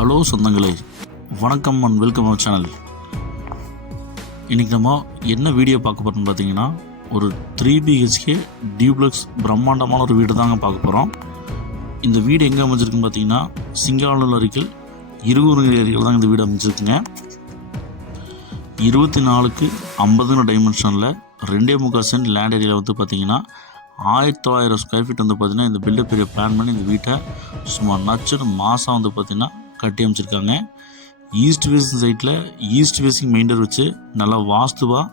Hello சொந்தங்களே வணக்கம் and welcome our channel. இன்றைக்கி நம்ம என்ன வீடியோ பார்க்க போகிறோம்னு பார்த்தீங்கன்னா ஒரு த்ரீ பிஹெச்கே டியூப்ளக்ஸ் பிரம்மாண்டமான ஒரு வீடு தாங்க பார்க்க போகிறோம் இந்த வீடு எங்கே அமைஞ்சிருக்குன்னு பார்த்தீங்கன்னா சிங்கானூர் அருகில் இருகூருங்கிற அருகில் தான் இந்த வீடு அமைஞ்சிருக்குங்க. இருபத்தி நாலுக்கு ஐம்பதுன்னு டைமென்ஷனில் ரெண்டே முக்கால் சென்ட் லேண்ட் ஏரியாவில் வந்து பார்த்தீங்கன்னா ஆயிரத்தி தொள்ளாயிரம் ஸ்கொயர் ஃபீட் வந்து பார்த்தீங்கன்னா இந்த பில்டப் பெரிய பிளான் பண்ணி இந்த வீட்டை சும்மா நச்சுன்னு மாதம் வந்து பார்த்தீங்கன்னா கட்டி அமைச்சிருக்காங்க. ஈஸ்ட் ஃபேஸிங் சைட்டில் ஈஸ்ட் ஃபேஸிங் மெயின்டர் வச்சு நல்லா வாஸ்துவாக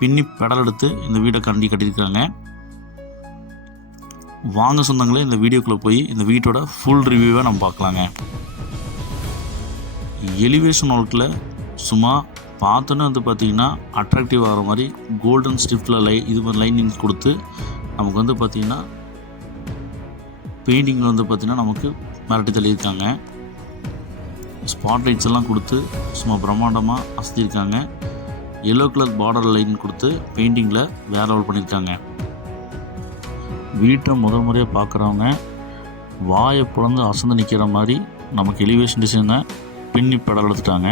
பின்னி பெடல் எடுத்து இந்த வீடை கண்டி கட்டியிருக்காங்க. வாங்க சொந்தங்களே இந்த வீடியோக்குள்ளே போய் இந்த வீட்டோட ஃபுல் ரிவ்யூவை நம்ம பார்க்கலாங்க. எலிவேஷன் ஒர்க்கில் சும்மா பார்த்தோன்னே வந்து பார்த்தீங்கன்னா அட்ராக்டிவ் ஆகிற மாதிரி கோல்டன் ஸ்டிஃப்டில் லை இது மாதிரி லைனிங்ஸ் கொடுத்து நமக்கு வந்து பார்த்திங்கன்னா பெயிண்டிங்கில் வந்து பார்த்திங்கன்னா நமக்கு மிரட்டி தள்ளியிருக்காங்க. ஸ்பாட் லைட்ஸ் எல்லாம் கொடுத்து சும்மா பிரம்மாண்டமாக அசத்தியிருக்காங்க. எல்லோ கலர் பார்டர் லைன் கொடுத்து பெயிண்டிங்கில் வேற லெவல் பண்ணியிருக்காங்க. வீட்டை முதல் முறையாக பார்க்குறவங்க வாயை பிளந்து அசந்து நிற்கிற மாதிரி நமக்கு எலிவேஷன் டிசைனை பின்னி படம் எடுத்துட்டாங்க.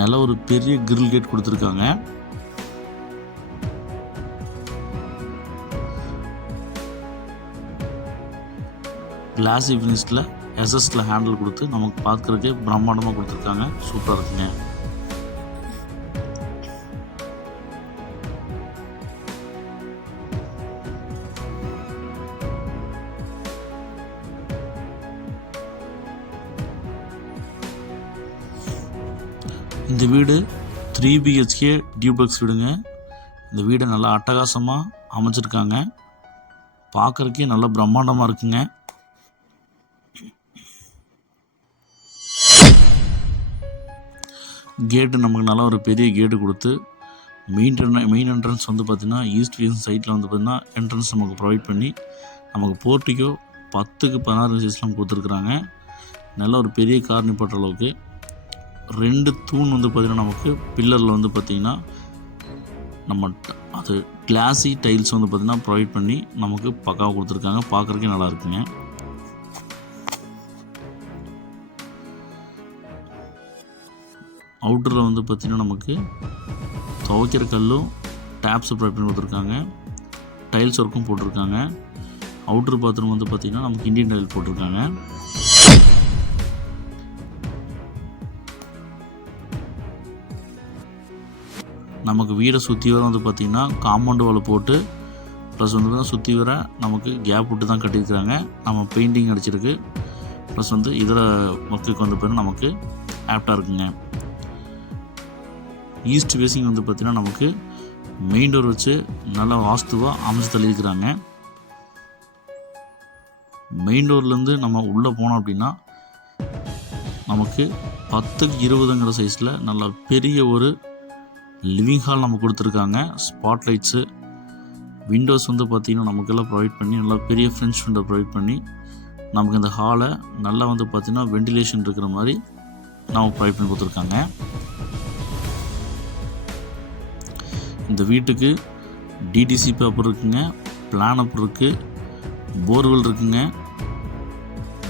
நல்ல ஒரு பெரிய கிரில் கேட் கொடுத்துருக்காங்க. கிளாஸி ஃபினிஷில் எஸ்எஸ்ல ஹேண்டில் கொடுத்து நமக்கு பார்க்குறதுக்கே பிரம்மாண்டமாக கொடுத்துருக்காங்க. சூப்பராக இருக்குங்க. இந்த வீடு த்ரீ பிஹெச்கே டியூபெக்ஸ் வீடுங்க. இந்த வீடை நல்லா அட்டகாசமாக அமைச்சிருக்காங்க. பார்க்குறக்கே நல்லா பிரம்மாண்டமாக இருக்குங்க. கேட்டு நமக்கு நல்லா ஒரு பெரிய கேட்டு கொடுத்து மெயின் மெயின் என்ட்ரன்ஸ் வந்து பார்த்திங்கன்னா ஈஸ்ட் வீசன் சைட்டில் வந்து பார்த்திங்கன்னா என்ட்ரன்ஸ் நமக்கு ப்ரொவைட் பண்ணி நமக்கு போர்ட்டிக்கோ பத்துக்கு பதினாறு சைஸ்லாம் கொடுத்துருக்குறாங்க. நல்ல ஒரு பெரிய கார் நிப்பாட்டுற அளவுக்கு. ரெண்டு தூண் வந்து பார்த்திங்கன்னா நமக்கு பில்லரில் வந்து பார்த்திங்கன்னா நம்ம அது கிளாசி டைல்ஸ் வந்து பார்த்திங்கன்னா ப்ரொவைட் பண்ணி நமக்கு பக்காவாக கொடுத்துருக்காங்க. பார்க்குறக்கே நல்லா இருக்குங்க. அவுட்டரில் வந்து பார்த்திங்கன்னா நமக்கு துவைக்கிற கல்லும் டேப்ஸ் ப்ரொவைட் பண்ணி கொடுத்துருக்காங்க. டைல்ஸ் ஒர்க்கும் போட்டிருக்காங்க. அவுட்டர் பாத்ரூம் வந்து பார்த்திங்கன்னா நமக்கு இண்டியன் டைல் போட்டிருக்காங்க. நமக்கு வீடை சுற்றி வர வந்து பார்த்திங்கன்னா காம்பவுண்டு வால் போட்டு ப்ளஸ் வந்து பார்த்தீங்கன்னா சுற்றி வர நமக்கு கேப் விட்டு தான் கட்டியிருக்கிறாங்க. நம்ம பெயிண்டிங் அடிச்சிருக்கு. ப்ளஸ் வந்து இதர ஒர்க்குக்கு வந்து பார்த்திங்கன்னா நமக்கு ஆப்டாக இருக்குங்க. ஈஸ்ட் ஃபேஸிங் வந்து பார்த்திங்கன்னா நமக்கு மெயின் டோர் வச்சு நல்லா வாஸ்துவாக அமைச்சு தள்ளியிருக்கிறாங்க. மெயின் டோர்லேருந்து நம்ம உள்ளே போனோம் அப்படின்னா நமக்கு பத்துக்கு இருபதுங்கிற சைஸில் நல்லா பெரிய ஒரு லிவிங் ஹால் நம்ம கொடுத்துருக்காங்க. ஸ்பாட் லைட்ஸு விண்டோஸ் வந்து பார்த்திங்கன்னா நமக்கெல்லாம் ப்ரொவைட் பண்ணி நல்லா பெரிய ஃப்ரெண்ட்ஸ் விண்டோ ப்ரொவைட் பண்ணி நமக்கு இந்த ஹாலை நல்லா வந்து பார்த்திங்கன்னா வெண்டிலேஷன் இருக்கிற மாதிரி நம்ம ப்ரொவைட் பண்ணி கொடுத்துருக்காங்க. இந்த வீட்டுக்கு டிடிசி பேப்பர் இருக்குங்க பிளான் அப் இருக்குது போர்வெல் இருக்குங்க.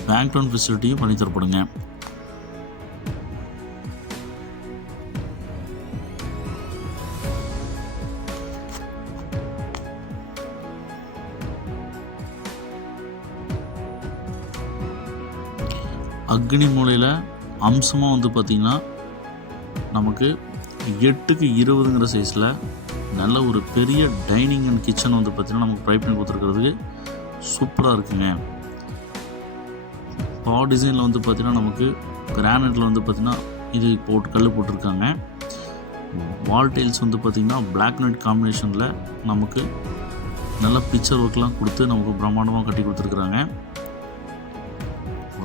பேங்க் லோன் ஃபெசிலிட்டியும் பண்ணி தரப்படுங்க. அக்னி மூலையில் அம்சமாக வந்து பார்த்திங்கன்னா நமக்கு எட்டுக்கு இருபதுங்கிற சைஸில் நல்ல ஒரு பெரிய டைனிங் அண்ட் கிச்சன் வந்து பார்த்திங்கன்னா நமக்கு ட்ரை பண்ணி கொடுத்துருக்கிறதுக்கு சூப்பராக இருக்குங்க. பவர் டிசைனில் வந்து பார்த்திங்கன்னா நமக்கு கிரானைட்டில் வந்து பார்த்திங்கன்னா இது போட்டு கல் போட்டிருக்காங்க. வால் டைல்ஸ் வந்து பார்த்திங்கன்னா பிளாக் அண்ட் ஒயிட் காம்பினேஷனில் நமக்கு நல்ல பிக்சர் ஒர்க்லாம் கொடுத்து நமக்கு பிரம்மாண்டமாக கட்டி கொடுத்துருக்குறாங்க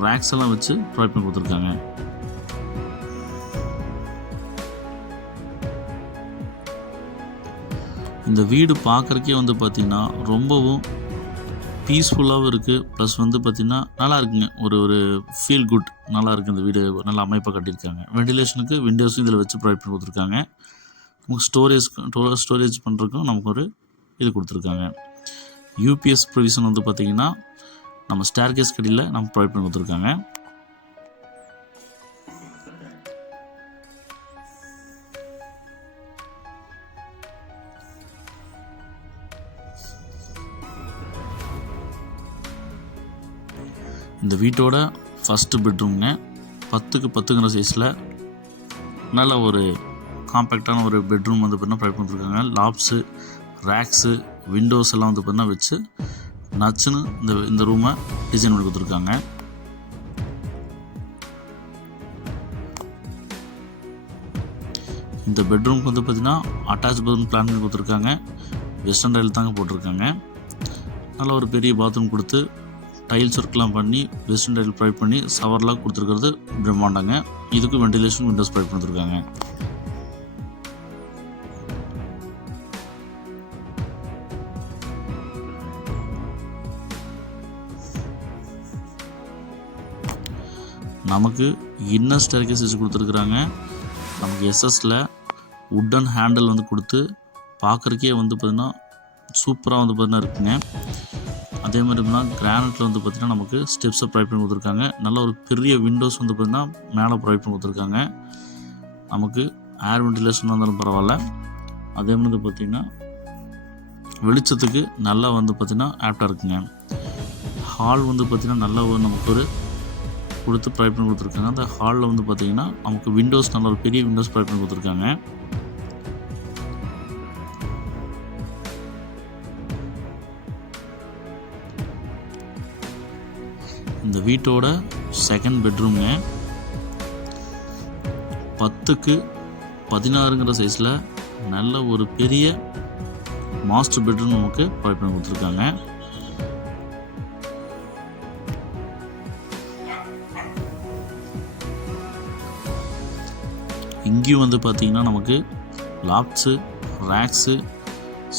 ரேக்ஸ் எல்லாம் வச்சு ப்ரொவைட் பண்ணி கொடுத்துருக்காங்க. இந்த வீடு பார்க்குறக்கே வந்து பார்த்திங்கன்னா ரொம்பவும் பீஸ்ஃபுல்லாகவும் இருக்குது ப்ளஸ் வந்து பார்த்திங்கன்னா நல்லா இருக்குங்க. ஒரு ஒரு ஃபீல் குட் நல்லா இருக்குது இந்த வீடு. நல்லா அமைப்பாக கட்டியிருக்காங்க. வெண்டிலேஷனுக்கு விண்டோஸும் இதில் வச்சு ப்ரொவைட் பண்ணி கொடுத்துருக்காங்க. நமக்கு ஸ்டோரேஜ் ஸ்டோரேஜ் பண்ணுறக்கும் நமக்கு ஒரு இது கொடுத்துருக்காங்க. யூபிஎஸ் ப்ரொவிஷன் வந்து பார்த்திங்கன்னா நம்ம ஸ்டேர்கேஸ் கடையில் நம்ம ப்ரொவைட் பண்ணி கொடுத்துருக்காங்க. இந்த வீட்டோட ஃபஸ்ட்டு பெட்ரூம்ங்க பத்துக்கு பத்துங்கிற சைஸில் நல்ல ஒரு காம்பேக்டான ஒரு பெட்ரூம் வந்து பார்த்தீங்கன்னா ப்ரொவைட் பண்ணிருக்காங்க. லாப்ஸு ரேக்ஸு விண்டோஸ் எல்லாம் வந்து பார்த்தீங்கன்னா வச்சு நச்சுன்னு இந்த இந்த ரூமை டிசைன் பண்ணி கொடுத்துருக்காங்க. இந்த பெட்ரூம்க்கு வந்து பார்த்தீங்கன்னா அட்டாச் பாத்ரூம் பிளான் பண்ணி கொடுத்துருக்காங்க. வெஸ்டர்ன் டைல் தாங்க போட்டிருக்காங்க. நல்ல ஒரு பெரிய பாத்ரூம் கொடுத்து டைல்ஸ் ஒர்க்லாம் பண்ணி வெஸ்டர்ன் டைல் ப்ரொவைட் பண்ணி சவர்லாம் கொடுத்துருக்கிறது பிரம்மாண்டாங்க. இதுக்கு வென்டிலேஷன் விண்டோஸ் ப்ரொவைட் பண்ணிருக்காங்க. நமக்கு இன்னர் ஸ்டேர்கேஸ் வச்சு கொடுத்துருக்குறாங்க. நமக்கு எஸ்எஸில் உட்டன் ஹேண்டில் வந்து கொடுத்து பார்க்குறக்கே வந்து பார்த்திங்கன்னா சூப்பராக வந்து பார்த்திங்கன்னா இருக்குங்க. அதே மாதிரி பார்த்தீங்கன்னா கிரானைட்டில் வந்து பார்த்திங்கன்னா நமக்கு ஸ்டெப்ஸை ப்ரொவைட் பண்ணி கொடுத்துருக்காங்க. நல்ல ஒரு பெரிய விண்டோஸ் வந்து பார்த்திங்கன்னா மேலே ப்ரொவைட் பண்ணி கொடுத்துருக்காங்க. நமக்கு ஏர் வென்டிலேஷன் இருந்தாலும் பரவாயில்ல. அதே மாதிரி வந்து பார்த்திங்கன்னா வெளிச்சத்துக்கு நல்லா வந்து பார்த்திங்கன்னா ஆப்டாக இருக்குங்க. ஹால் வந்து பார்த்திங்கன்னா நல்ல ஒரு நமக்கு ஒரு கொடுத்து ப்ரொவைட் பண்ணி கொடுத்துருக்காங்க. அந்த ஹாலில் வந்து பார்த்திங்கன்னா நமக்கு விண்டோஸ் நல்ல ஒரு பெரிய விண்டோஸ் ப்ரொவைட் பண்ணி கொடுத்துருக்காங்க. இந்த வீட்டோட செகண்ட் பெட்ரூம்ங்க பத்துக்கு பதினாறுங்கிற சைஸில் நல்ல ஒரு பெரிய மாஸ்டர் பெட்ரூம் நமக்கு ப்ரொவைட் பண்ணி கொடுத்துருக்காங்க. இங்கேயும் வந்து பார்த்திங்கன்னா நமக்கு லாக்ஸு ரேக்ஸு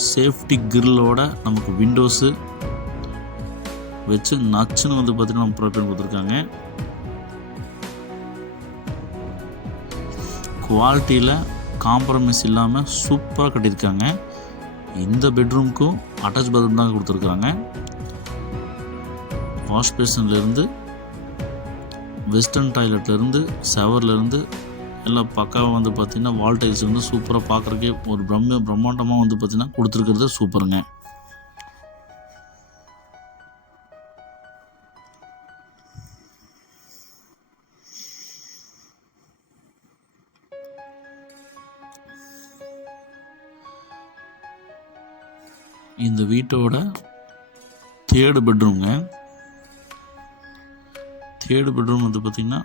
சேஃப்டி கிரில்லோட நமக்கு விண்டோஸு வச்சு நச்சுன்னு வந்து பார்த்திங்கன்னா நம்ம கொடுத்துருக்காங்க. குவாலிட்டியில் காம்ப்ரமைஸ் இல்லாமல் சூப்பராக கட்டியிருக்காங்க. இந்த பெட்ரூம்க்கும் அட்டாச் பாத்ரூம் தான் கொடுத்துருக்காங்க. வாஷ் பேஷன்லேருந்து வெஸ்டர்ன் டாய்லெட்லேருந்து செவர்லேருந்து எல்லாம் பக்காவாக வந்து பார்த்திங்கன்னா வால் டைல்ஸ் வந்து சூப்பராக பார்க்குறக்கே ஒரு பிரம்ம பிரம்மாண்டமாக வந்து பார்த்திங்கன்னா கொடுத்துருக்கிறது சூப்பருங்க இந்த வீட்டோட தேர்டு பெட்ரூம்ங்க தேர்டு பெட்ரூம் வந்து பார்த்திங்கன்னா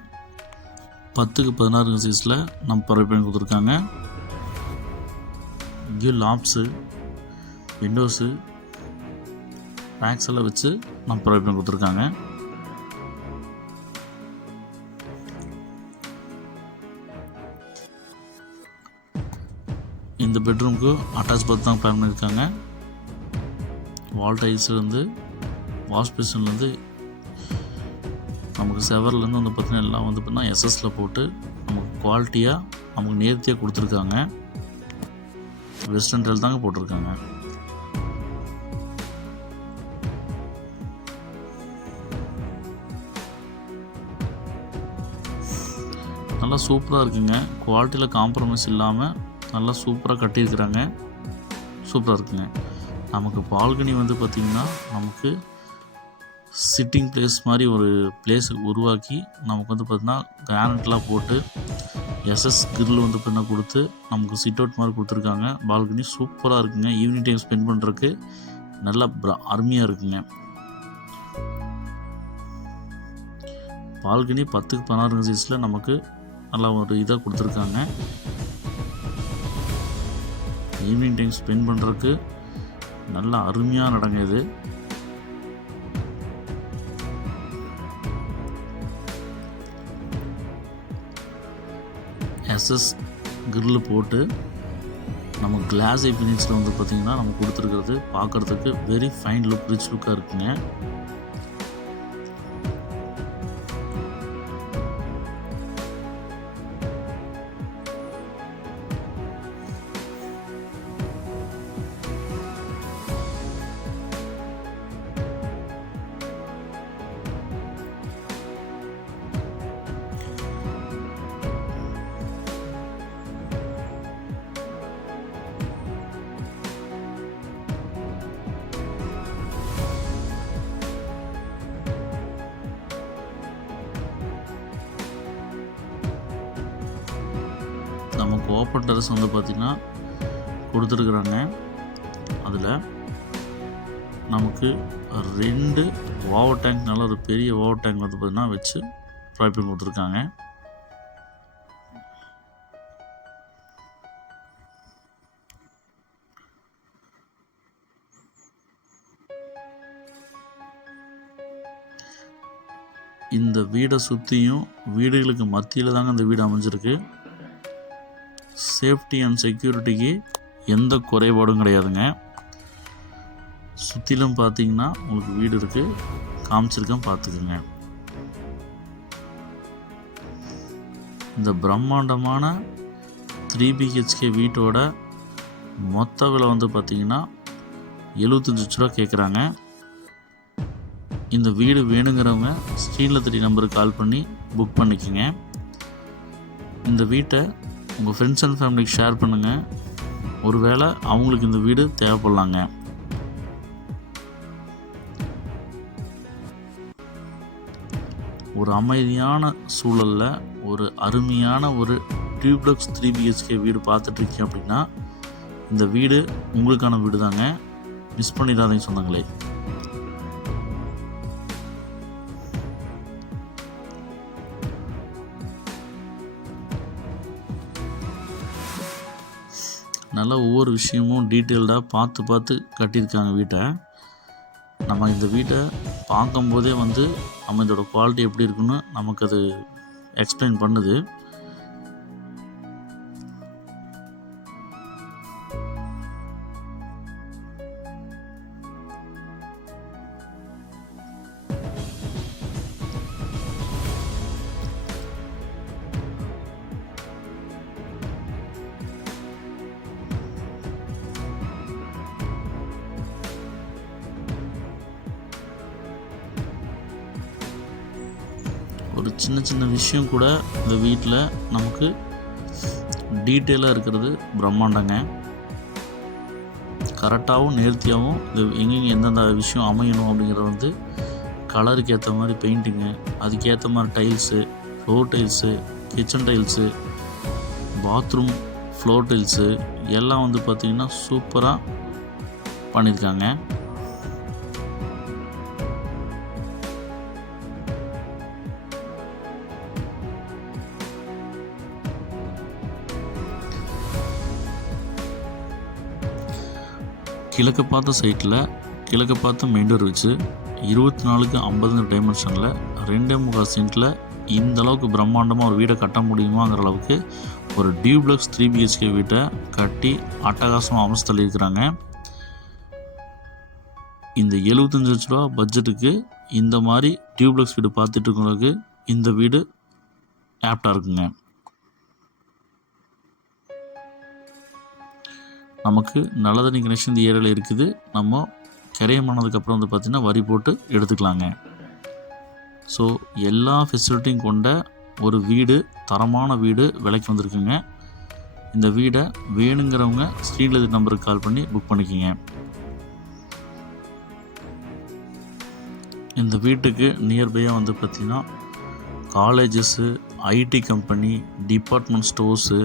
பத்துக்கு பதினாறு சைஸில் நம்ம ப்ரொவைட் பண்ணி கொடுத்துருக்காங்க. இங்கே லாப்ஸு விண்டோஸு ரேக்ஸ் எல்லாம் வச்சு நம்ம ப்ரொவைட் பண்ணி கொடுத்துருக்காங்க. இந்த பெட்ரூம்க்கு அட்டாச் பாத் தான் பிளான் பண்ணியிருக்காங்க. வால் டைல்ஸ்லேருந்து வாஷ் பேஷன்லேருந்து நமக்கு செவர்லேருந்து வந்து பார்த்திங்கன்னா எல்லாம் வந்து பார்த்திங்கன்னா எஸ்எஸில் போட்டு நமக்கு குவாலிட்டியாக நமக்கு நேர்த்தியாக கொடுத்துருக்காங்க. வெஸ்டர்ன் டைல் தாங்க போட்டிருக்காங்க. நல்லா சூப்பராக இருக்குங்க. குவாலிட்டியில் காம்ப்ரமைஸ் இல்லாமல் நல்லா சூப்பராக கட்டியிருக்கிறாங்க. சூப்பராக இருக்குங்க. நமக்கு பால்கனி வந்து பார்த்திங்கன்னா நமக்கு சிட்டிங் பிளேஸ் மாதிரி ஒரு பிளேஸ் உருவாக்கி நமக்கு வந்து பார்த்திங்கன்னா கிரானட்லாம் போட்டு எஸ்எஸ் கிரில் வந்து பின்ன கொடுத்து நமக்கு சிட் அவுட் மாதிரி கொடுத்துருக்காங்க. பால்கனி சூப்பராக இருக்குங்க. ஈவினிங் டைம் ஸ்பெண்ட் பண்ணுறதுக்கு நல்லா அருமையாக இருக்குங்க. பால்கனி பத்துக்கு பதினாறு சைஸில் நமக்கு நல்லா ஒரு இதாக கொடுத்துருக்காங்க. ஈவினிங் டைம் ஸ்பெண்ட் பண்ணுறதுக்கு நல்லா அருமையாக நடங்குது எஸ்எஸ் கிரில் போட்டு நம்ம கிளாஸ் ஃபினிஷில் வந்து பார்த்திங்கன்னா நம்ம கொடுத்துருக்கிறது பார்க்குறதுக்கு வெரி ஃபைன் லுக் ரிச் லுக்காக இருக்குங்க. ஓப்பன் டெரஸ் வந்து பார்த்திங்கன்னா கொடுத்துருக்குறாங்க. அதில் நமக்கு ரெண்டு வாவர் டேங்க் நல்ல ஒரு பெரிய வாவர் டேங்க் வந்து பார்த்திங்கன்னா வச்சு ப்ரொவைட் பண்ணி கொடுத்துருக்காங்க. இந்த வீடை சுற்றியும் வீடுகளுக்கு மத்தியில் தாங்க இந்த வீடு அமைஞ்சிருக்கு. சேஃப்டி அண்ட் செக்யூரிட்டிக்கு எந்த குறைபாடும் கிடையாதுங்க. சுற்றிலும் பார்த்தீங்கன்னா உங்களுக்கு வீடு இருக்குது காமிச்சிருக்கேன் பார்த்துக்குங்க இந்த பிரம்மாண்டமான த்ரீ பிஹெச்கே வீட்டோட மொத்த விலை வந்து பார்த்தீங்கன்னா எழுபத்தஞ்சு லட்ச ரூபா கேட்குறாங்க இந்த வீடு வேணுங்கிறவங்க ஸ்க்ரீனில் தெரிய நம்பருக்கு கால் பண்ணி புக் பண்ணிக்கோங்க. இந்த வீட்டை உங்கள் ஃப்ரெண்ட்ஸ் அண்ட் ஃபேமிலிக்கு ஷேர் பண்ணுங்கள் ஒருவேளை அவங்களுக்கு இந்த வீடு தேவைப்படலாங்க. ஒரு அமைதியான சூழலில் ஒரு அருமையான ஒரு டியூப்ளக்ஸ் த்ரீ பிஹெச்கே வீடு பார்த்துட்ருக்கீங்க அப்படின்னா இந்த வீடு உங்களுக்கான வீடு தாங்க மிஸ் பண்ணிடாதீங்க சொன்னாங்களே நல்லா ஒவ்வொரு விஷயமும் டீட்டெயில்டாக பார்த்து பார்த்து கட்டியிருக்காங்க வீட்டை. நம்ம இந்த வீட்டை பார்க்கும்போதே வந்து நம்ம இதோட குவாலிட்டி எப்படி இருக்குன்னு நமக்கு அது எக்ஸ்பிளைன் பண்ணுது. ஒரு சின்ன சின்ன விஷயம் கூட இந்த வீட்டில் நமக்கு டீட்டெயிலாக இருக்கிறது பிரம்மாண்டங்க. கரெக்டாகவும் நேர்த்தியாகவும் இது எங்கெங்கே எந்தெந்த விஷயம் அமையணும் அப்படிங்கிறது வந்து கலருக்கு ஏற்ற மாதிரி பெயிண்டிங்கு அதுக்கேற்ற மாதிரி tiles floor tiles kitchen tiles bathroom floor tiles எல்லாம் வந்து பார்த்திங்கன்னா சூப்பராக பண்ணியிருக்காங்க. கிழக்கு பார்த்த சைட்டில் கிழக்கு பார்த்த மெயின் டோர் வச்சு இருபத்தி நாலுக்கு ஐம்பது டைமென்ஷனில் ரெண்டே முக்கால் சென்ட்டில் இந்த அளவுக்கு பிரம்மாண்டமாக ஒரு வீடை கட்ட முடியுமாங்கிற அளவுக்கு ஒரு டியூப்ளக்ஸ் த்ரீ பிஹெச்கே வீட்டை கட்டி அட்டகாசமாக அமைச்சு தள்ளியிருக்கிறாங்க. இந்த எழுபத்தஞ்சு லட்ச ரூபா பட்ஜெட்டுக்கு இந்த மாதிரி டியூப்ளக்ஸ் வீடு பார்த்துட்டு இருக்கிறவங்களுக்கு இந்த வீடு ஆப்டாக இருக்குங்க. நமக்கு நல்ல தண்ணி கனெக்ஷன் இந்த ஏரியாவில் இருக்குது. நம்ம கரையமானதுக்கப்புறம் வந்து பார்த்திங்கன்னா வரி போட்டு எடுத்துக்கலாங்க. ஸோ எல்லா ஃபெசிலிட்டியும் கொண்ட ஒரு வீடு தரமான வீடு விலைக்கு வந்திருக்குங்க. இந்த வீடை வேணுங்கிறவங்க ஸ்க்ரீனில் நம்பருக்கு கால் பண்ணி புக் பண்ணிக்கோங்க. இந்த வீட்டுக்கு நியர்பையாக வந்து பார்த்திங்கன்னா colleges IT company department stores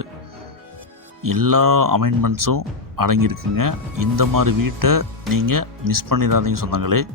எல்லா அமைன்மெண்ட்ஸும் அடங்கியிருக்குங்க. இந்த மாதிரி வீட்டை நீங்கள் மிஸ் பண்ணிடாதீங்க சொந்தங்களே